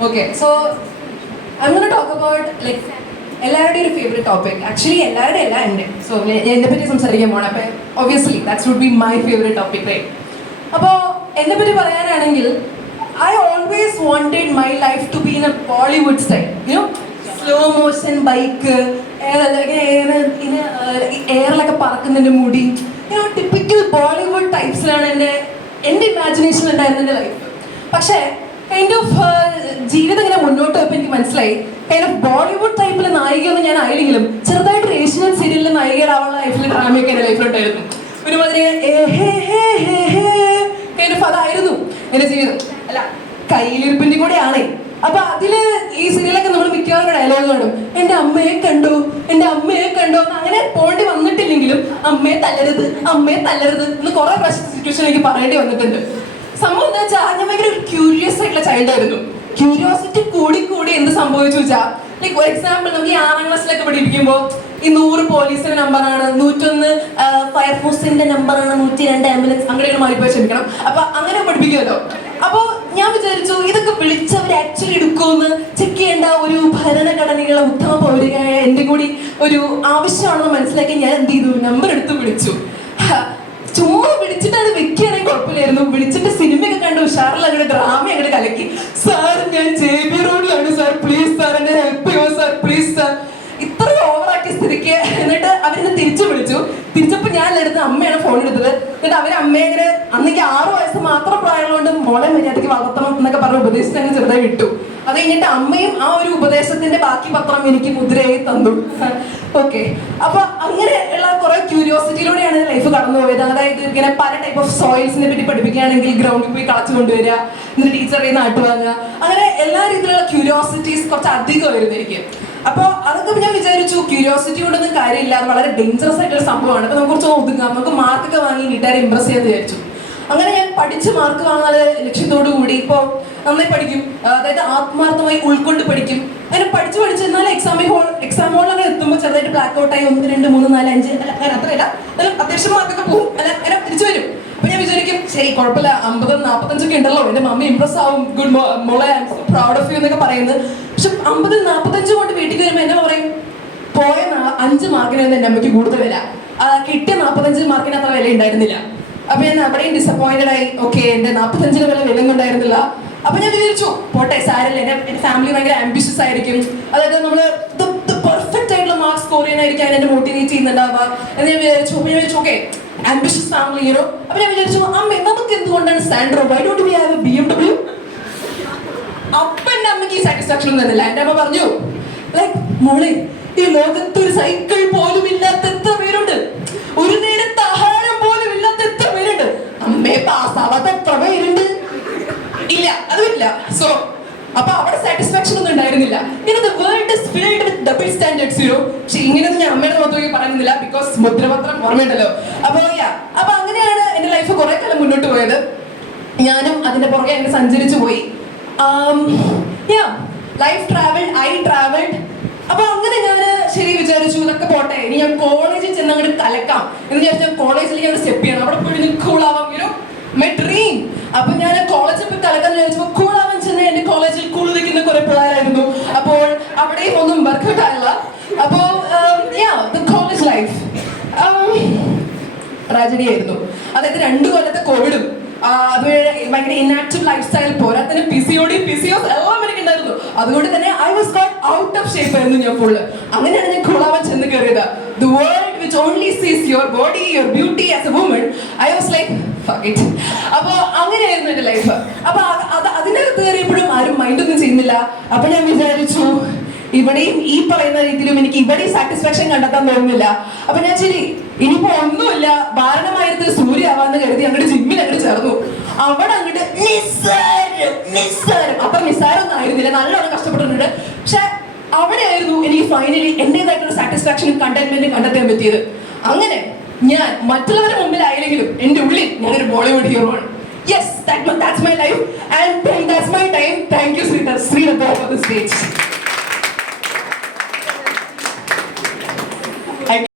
Okay, so I'm going to talk about like everybody's favorite topic. Actually, everybody's so obviously that would be my favorite topic, right? I always wanted my life to be in a Bollywood style, you know, slow motion bike, air like a park in the moody, you know, typical Bollywood types and imagination in life. But kind of ജീവിതം ഇങ്ങനെ മുന്നോട്ട് പോയപ്പോൾ എനിക്ക് മനസ്സിലായി kind of Bollywood ടൈപ്പിലെ നായികയൊന്നും ഞാൻ ആയില്ലെങ്കിലും ചെറുതായിട്ട് Asian സീരിയലിലെ നായികയുടെ അവളുടെ ലൈഫിൽ ഡ്രാമയൊക്കെ എൻ്റെ ലൈഫിലുണ്ടായിരുന്നു. ഒരുമാതിരി kind of അതായിരുന്നു എൻ്റെ ജീവിതം. അല്ല, കയ്യിലിരിപ്പിൻ്റെ കൂടെയാണ്. അപ്പൊ അതില് ഈ സീരിയലൊക്കെ നമ്മൾ മിക്കവാറും ഡയലോഗ് കാണും, എൻ്റെ അമ്മയെ കണ്ടു എന്ന് അങ്ങനെ പോണ്ടി വന്നിട്ടില്ലെങ്കിലും അമ്മയെ തല്ലരുത് എന്ന് കുറെ പ്രാവശ്യം സിറ്റുവേഷൻ എനിക്ക് പറയേണ്ടി വന്നിട്ടുണ്ട്. സംഭവം എന്താ വെച്ചാൽ ഞാൻ ഭയങ്കര ഒരു ക്യൂരിയസ് ആയിട്ടുള്ള ചൈൽഡ് ആയിരുന്നു. ക്യൂരിയോസിറ്റി കൂടി എന്ത് സംഭവിച്ചു വെച്ചാൽ ലൈക്ക് ഫോർ എക്സാമ്പിൾ നമുക്ക് ഈ 6ാം ക്ലാസ്സിലൊക്കെ പഠിപ്പിക്കുമ്പോൾ ഈ 100 പോലീസിന്റെ നമ്പറാണ്, 101 ഫയർഫോഴ്സിന്റെ നമ്പറാണ്, 102 ആംബുലൻസ് അങ്ങനെയൊക്കെ മാറിപ്പോയി ക്ഷമിക്കണം. അപ്പൊ അങ്ങനെ പഠിപ്പിക്കുമല്ലോ. അപ്പോ ഞാൻ വിചാരിച്ചു ഇതൊക്കെ വിളിച്ചവർ ആക്ച്വലി എടുക്കുമെന്ന് ചെക്ക് ചെയ്യേണ്ട ഒരു ഭരണഘടനയുള്ള ഉത്തമ പൗരയായ എന്റെ കൂടി ഒരു ആവശ്യമാണെന്ന് മനസ്സിലാക്കി ഞാൻ എന്ത് ചെയ്തു, നമ്പർ എടുത്ത് വിളിച്ചു. ചുമ്മാ വിളിച്ചിട്ട് അത് വെക്കുകയാണെങ്കിൽ കുഴപ്പമില്ലായിരുന്നു. വിളിച്ചിട്ട് സിനിമയൊക്കെ കണ്ട് ഉഷാറിൽ അങ്ങനെ ഡ്രാമ അങ്ങനെ കലക്കി, സാർ ഞാൻ JB റോഡിലാണ് സാർ, പ്ലീസ് സാർ എന്നെ ഹെൽപ്പ് ചെയ്യുമോ സാർ, പ്ലീസ് സാർ, ഇത്ര ഓവറാക്കിയ സ്ഥിതിക്ക്. എന്നിട്ട് അവരെന്നെ തിരിച്ചു വിളിച്ചു. തിരിച്ചപ്പോൾ ഞാൻ എടുത്ത് അമ്മയാണ് ഫോൺ എടുത്തത്. എന്നിട്ട് അവരെ അമ്മയെ ഇങ്ങനെ അന്നെനിക്ക് 6 വയസ്സ് മാത്രം പ്രായമുള്ളതുകൊണ്ട് മോളെ മര്യാദയ്ക്ക് വളർത്തണം എന്നൊക്കെ പറഞ്ഞ് ഉപദേശിച്ച് അങ്ങനെ ചെറുതായി വിട്ടു. അത് കഴിഞ്ഞിട്ട് അമ്മയും ആ ഒരു ഉപദേശത്തിന്റെ ബാക്കി പത്രം എനിക്ക് മുദ്രയായി തന്നു. ഓക്കെ, അപ്പൊ അങ്ങനെയുള്ള കുറെ ക്യൂരിയോസിറ്റിയിലൂടെയാണ് ലൈഫ് കടന്നു പോയത്. അതായത് ഇങ്ങനെ പല ടൈപ്പ് ഓഫ് സോയിൽസിനെ പറ്റി പഠിപ്പിക്കുകയാണെങ്കിൽ ഗ്രൗണ്ടിൽ പോയി കളച്ചു കൊണ്ടുവരിക, എന്നിട്ട് ടീച്ചറെ നാട്ടു വാങ്ങുക, അങ്ങനെ എല്ലാ രീതിയിലുള്ള ക്യൂരിയോസിറ്റീസ് കുറച്ച് അധികമായിരുന്നു എനിക്ക്. അപ്പൊ അതൊക്കെ ഞാൻ വിചാരിച്ചു ക്യൂരിയോസിറ്റി കൊണ്ടൊന്നും കാര്യമില്ല, അത് വളരെ ഡേഞ്ചറസ് ആയിട്ടൊരു സംഭവമാണ്. അപ്പൊ നമുക്ക് കുറച്ച് ഒതുങ്ങാം, നമുക്ക് മാർക്കൊക്കെ വാങ്ങി വീട്ടുകാരെ ഇംപ്രസ് ചെയ്യാന്ന് വിചാരിച്ചു. അങ്ങനെ ഞാൻ പഠിച്ച് മാർക്ക് വാങ്ങാൻ ലക്ഷ്യത്തോടു കൂടി ഇപ്പോൾ നന്നായി പഠിക്കും, അതായത് ആത്മാർത്ഥമായി ഉൾക്കൊണ്ട് പഠിക്കും. അങ്ങനെ പഠിച്ച് എന്നാൽ എക്സാം ഹോളിൽ അങ്ങനെ എത്തുമ്പോൾ ചെറുതായിട്ട് ബ്ലാക്ക് ഔട്ടായി 1, 2, 3, 4, 5 അങ്ങനെ അത്രയല്ല, അത്യാവശ്യം മാർക്കൊക്കെ പോകും, അങ്ങനെ തിരിച്ചു വരും. അപ്പൊ ഞാൻ വിചാരിക്കും ശരി കുഴപ്പമില്ല, 50, 45 ഉണ്ടല്ലോ, എന്റെ മമ്മി ഇംപ്രസ് ആവും, ഗുഡ് മോളെ I'm proud of you എന്നൊക്കെ പറയുന്നത്. പക്ഷെ 50, 45 കൊണ്ട് വീട്ടിൽ വരുമ്പോൾ എന്നെ പറയും പോയ 5 മാർക്കിന് എന്റെ അമ്മയ്ക്ക് കൂടുതൽ വില, കിട്ടിയ 45 മാർക്കിന് അത്ര വില ഉണ്ടായിരുന്നില്ല. അപ്പൊ ഞാൻ അവിടെയും ഡിസപ്പോയിന്റഡ് ആയി. ഓക്കെ, എന്റെ 45 വില ഉണ്ടായിരുന്നില്ല. അപ്പൊ ഞാൻ വിചാരിച്ചു പോട്ടെ, സാരല്ല, എന്റെ ഫാമിലി ഭയങ്കര ആംബിഷ്യസ് ആയിരിക്കും, അതായത് നമ്മള് പെർഫെക്റ്റ് ആയിട്ടുള്ള മാർക്ക് സ്കോർ ചെയ്യാനായിരിക്കും എന്നെ മോട്ടിവേറ്റ് ചെയ്യുന്നുണ്ടാവുക എന്ന് ഞാൻ വിചാരിച്ചു. Okay, ambitious family hero. അപ്പൊ ഞാൻ വിചാരിച്ചു അമ്മ നമുക്ക് എന്തുകൊണ്ടാണ് Santro, why don't we have a BMW? അപ്പൊ എന്റെ അമ്മയ്ക്ക് ഈ സാറ്റിസ്ഫാക്ഷൻ ഒന്നും തന്നില്ല. എന്റെ അമ്മ പറഞ്ഞു ലൈക്ക് മോളെ, ഈ ലോകത്തൊരു സൈക്കിൾ പോലും ഇല്ലാത്ത എത്ര പേരുണ്ട്, ഒരു നേരത്തെ ആഹാരം പോലും ഇല്ലാത്ത എത്ര പേരുണ്ട്, അമ്മയെ പാസ്സാവാത്ത എത്ര പേരുണ്ട്, ഇല്ല അതുമില്ല. സോ അപ്പൊ അവിടെ സാറ്റിസ്ഫാക്ഷൻ ഒന്നും ഉണ്ടായിരുന്നില്ല. The world is filled with double standards, you know. പക്ഷെ ഇങ്ങനെയൊന്നും ഞാൻ അമ്മയുടെ മുഖത്തേക്ക് പറയുന്നില്ല, ബിക്കോസ് മുദ്രപത്രം ഓർമ്മയുണ്ടല്ലോ. അപ്പൊ അങ്ങനെയാണ് എന്റെ ലൈഫ് കുറെ കാലം മുന്നോട്ട് പോയത്. ഞാനും അതിന്റെ പുറകെ അങ്ങനെ സഞ്ചരിച്ചു പോയി. Life travelled, I travelled. അപ്പൊ അങ്ങനെ ഞാൻ ശരി വിചാരിച്ചു ഇതൊക്കെ പോട്ടെ, ഇനി ഞാൻ കോളേജിൽ ചെന്ന് അങ്ങോട്ട് കലക്കാം എന്ന് വിചാരിച്ചാൽ കോളേജിൽ ഞാൻ സ്റ്റെപ്പ് ചെയ്യണം, അവിടെ പോയി കൂളാവാം, യുനോ മൈ ഡ്രീം. അപ്പൊ ഞാൻ കോളേജിൽ പോയി കലക്കാൻ വിചാരിച്ചപ്പോൾ കൂളാവാൻ ചെന്ന് എന്റെ കോളേജിൽ കൂള് വെക്കുന്ന കുറെ പിള്ളേരായിരുന്നു. അപ്പോൾ അവിടെയും ഒന്നും വർക്കൗട്ട് ആയില്ല. അപ്പോ കോളേജ് ലൈഫ് ട്രാജഡി ആയിരുന്നു. അതായത് 2 കൊല്ലത്തെ കോവിഡും അതുവരെ ഭയങ്കര ഇനാക്റ്റീവ് ലൈഫ് സ്റ്റൈൽ, പോരാത്തന്നെ PCOS എല്ലാം എനിക്ക് ഉണ്ടായിരുന്നു. അതുകൊണ്ട് തന്നെ I was got out of shape ആയിരുന്നു ഞാൻ ഫുള്ള്. അങ്ങനെയാണ് ഞാൻ കൂളാവാൻ ചെന്ന് കയറിയത്. ദ വേൾഡ് വിച്ച് ഓൺലി സീസ് your body, your beauty as A woman, I was like fuck it. അപ്പൊ അങ്ങനെയായിരുന്നു എന്റെ ലൈഫ്. അപ്പൊ അതിനകത്ത് കയറിയപ്പോഴും ആരും മൈൻഡൊന്നും ചെയ്യുന്നില്ല. അപ്പൊ ഞാൻ വിചാരിച്ചു ഇവിടെയും ഈ പറയുന്ന രീതിയിലും എനിക്ക് ഇവിടെയും സാറ്റിസ്ഫാക്ഷൻ കണ്ടെത്താൻ തോന്നുന്നില്ല. അപ്പൊ ഞാൻ ശരി ഇനിയിപ്പോ ഒന്നുമില്ല, ഭാരണമായിരുന്നത് സൂര്യാവാന്ന് കരുതി അങ്ങോട്ട് ജിമ്മിൽ അങ്ങോട്ട് ചേർന്നു. അവിടെ അങ്ങോട്ട് നിസ്സാരം അത്ര നിസ്സാരമൊന്നും ആയിരുന്നില്ല, നല്ലോണം കഷ്ടപ്പെട്ടിട്ടുണ്ട്. പക്ഷെ അവിടെയായിരുന്നു എനിക്ക് ഫൈനലി എന്റേതായിട്ടൊരു സാറ്റിസ്ഫാക്ഷനും കണ്ടെയ്ൻമെന്റും കണ്ടെത്താൻ പറ്റിയത്. അങ്ങനെ ഞാൻ മറ്റുള്ളവരുടെ മുമ്പിലായില്ലെങ്കിലും എന്റെ ഉള്ളിൽ ഞാനൊരു ബോളിവുഡ് ഹീറോ ആണ്. Yes, that's my life and that's my time. Thank you, Sridhar, for the stage.